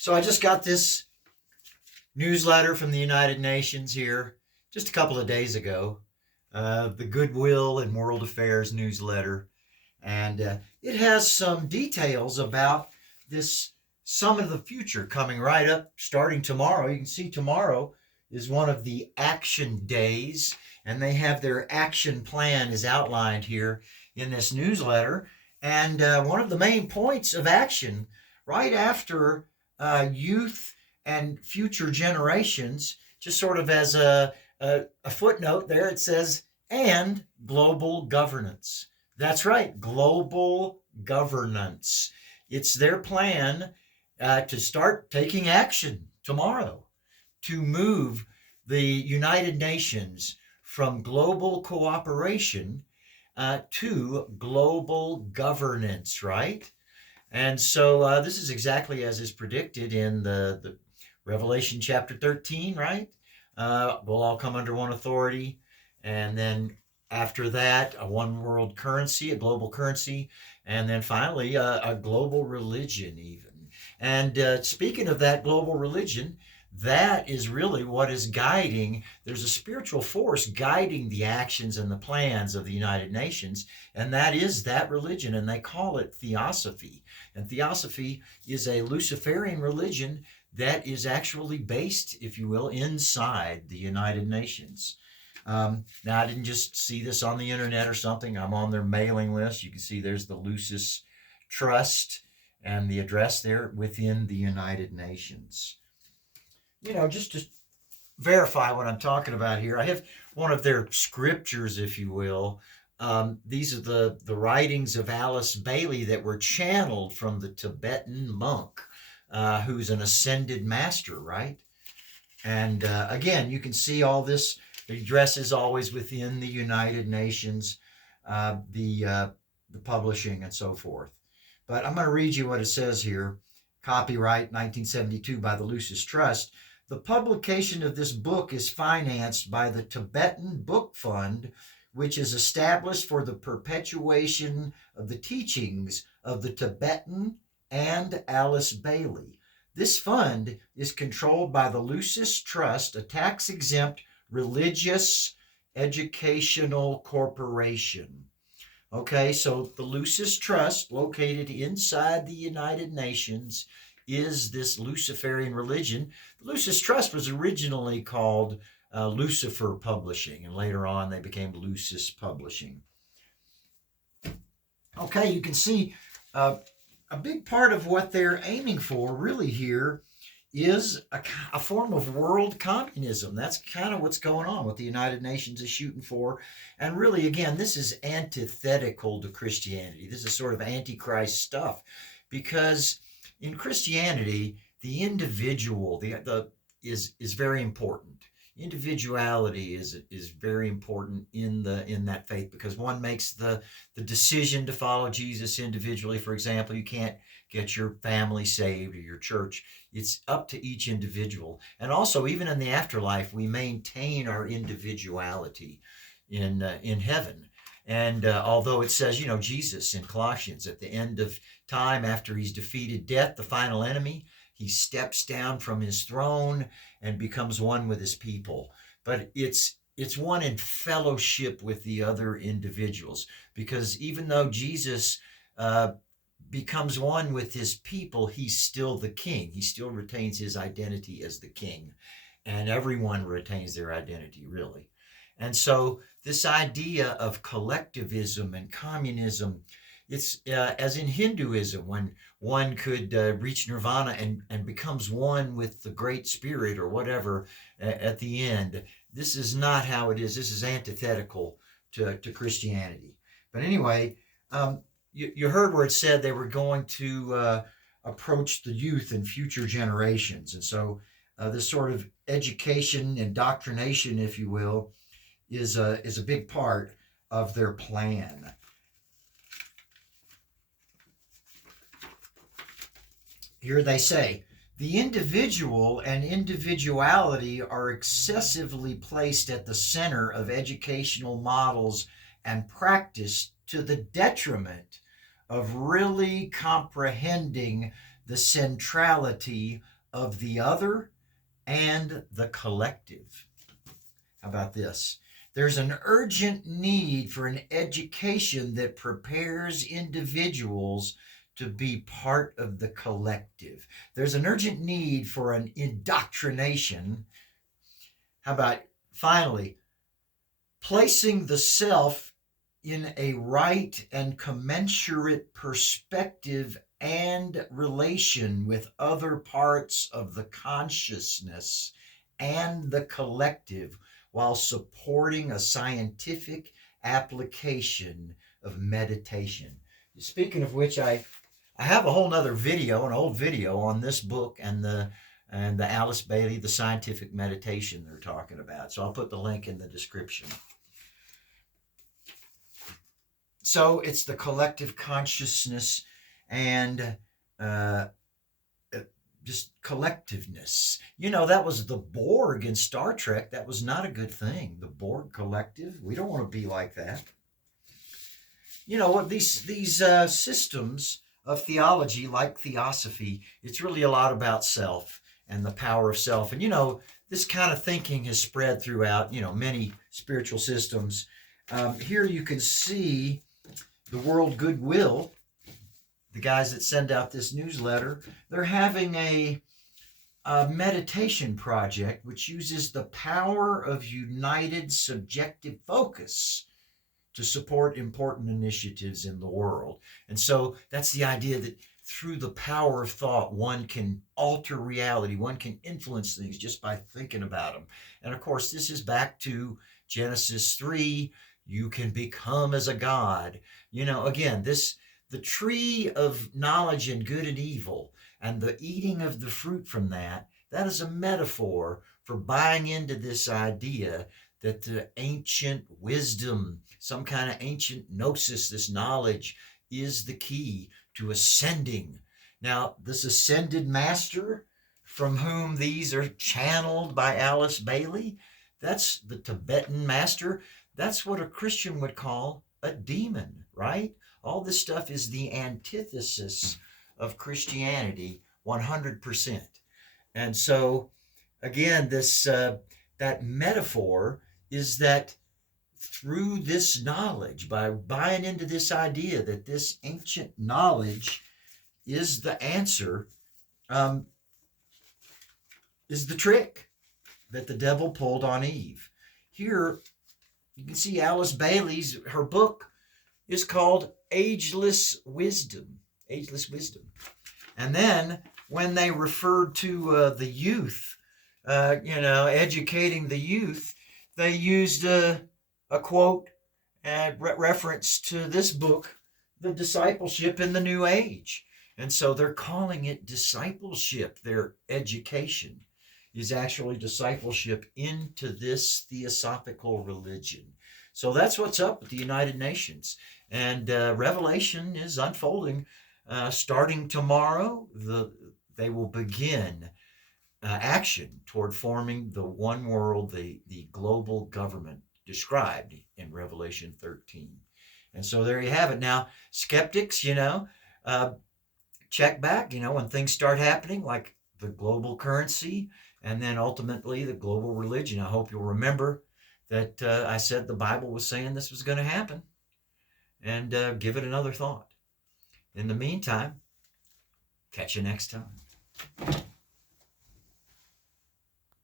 So I just got this newsletter from the United Nations here just a couple of days ago, the Goodwill and World Affairs newsletter. And it has some details about this Summit of the Future coming right up starting tomorrow. You can see tomorrow is one of the action days, and they have their action plan is outlined here in this newsletter. And one of the main points of action right after youth and future generations, just sort of as a footnote there, it says, and global governance. That's right, global governance. It's their plan to start taking action tomorrow to move the United Nations from global cooperation to global governance, right? And so this is exactly as is predicted in the Revelation chapter 13, right? We'll all come under one authority. And then after that, a one world currency, a global currency. And then finally, a global religion, even. And speaking of that global religion, that is really what is guiding. There's a spiritual force guiding the actions and the plans of the United Nations, and that is that religion, and they call it theosophy. And theosophy is a Luciferian religion that is actually based, if you will, inside the United Nations. Now, I didn't just see this on the internet or something. I'm on their mailing list. You can see there's the Lucis Trust and the address there within the United Nations. You know, just to verify what I'm talking about here, I have one of their scriptures, if you will. These are the writings of Alice Bailey that were channeled from the Tibetan monk, who's an ascended master, right? And again, you can see all this. The address is always within the United Nations, the publishing and so forth. But I'm going to read you what it says here. Copyright 1972 by the Lucis Trust. The publication of this book is financed by the Tibetan Book Fund, which is established for the perpetuation of the teachings of the Tibetan and Alice Bailey. This fund is controlled by the Lucis Trust, a tax-exempt religious educational corporation. Okay, so the Lucis Trust, located inside the United Nations, is this Luciferian religion. The Lucis Trust was originally called Lucifer Publishing, and later on they became Lucis Publishing. Okay, you can see a big part of what they're aiming for really here is a form of world communism. That's kind of what's going on, what the United Nations is shooting for. And really, again, this is antithetical to Christianity. This is sort of antichrist stuff, because in Christianity, the individual is very important. Individuality is very important in that faith, because one makes the decision to follow Jesus individually. For example, you can't get your family saved or your church. It's up to each individual. And also, even in the afterlife, we maintain our individuality in heaven. And although it says, Jesus in Colossians, at the end of time, after he's defeated death, the final enemy, he steps down from his throne and becomes one with his people. But it's one in fellowship with the other individuals, because even though Jesus becomes one with his people, he's still the king. He still retains his identity as the king, and everyone retains their identity, really. And so this idea of collectivism and communism, it's as in Hinduism, when one could reach nirvana and becomes one with the Great Spirit or whatever at the end. This is not how it is. This is antithetical to Christianity. But anyway, you heard where it said they were going to approach the youth and future generations. And so this sort of education, indoctrination, if you will, is a big part of their plan. Here they say, the individual and individuality are excessively placed at the center of educational models and practice, to the detriment of really comprehending the centrality of the other and the collective. How about this? There's an urgent need for an education that prepares individuals to be part of the collective. There's an urgent need for an indoctrination. How about, finally, placing the self in a right and commensurate perspective and relation with other parts of the consciousness and the collective, while supporting a scientific application of meditation. Speaking of which, I have a whole nother video, an old video on this book and the Alice Bailey, the scientific meditation they're talking about. So I'll put the link in the description. So it's the collective consciousness and just collectiveness. You know, that was the Borg in Star Trek. That was not a good thing. The Borg collective. We don't want to be like that. You know what? These systems of theology, like theosophy, it's really a lot about self and the power of self. And you know, this kind of thinking has spread throughout, you know, many spiritual systems. Here you can see the World Goodwill, the guys that send out this newsletter. They're having a meditation project which uses the power of united subjective focus to support important initiatives in the world. And so that's the idea that through the power of thought, one can alter reality, one can influence things just by thinking about them. And of course, this is back to Genesis 3, you can become as a god. You know, again, the tree of knowledge and good and evil, and the eating of the fruit from that is a metaphor for buying into this idea that the ancient wisdom, some kind of ancient gnosis, this knowledge, is the key to ascending. Now, this ascended master from whom these are channeled by Alice Bailey, that's the Tibetan master. That's what a Christian would call a demon, right? All this stuff is the antithesis of Christianity, 100%. And so, again, this that metaphor is that through this knowledge, by buying into this idea that this ancient knowledge is the answer, is the trick that the devil pulled on Eve. Here, you can see Alice Bailey's, her book is called Ageless Wisdom. Ageless Wisdom. And then when they referred to the youth, educating the youth, they used a quote and reference to this book, The Discipleship in the New Age. And so they're calling it discipleship. Their education is actually discipleship into this theosophical religion. So that's what's up with the United Nations. And Revelation is unfolding. Starting tomorrow, they will begin action toward forming the one world, the global government described in Revelation 13. And so there you have it. Now, skeptics, check back, when things start happening, like the global currency and then ultimately the global religion. I hope you'll remember that I said the Bible was saying this was going to happen, and give it another thought. In the meantime, catch you next time.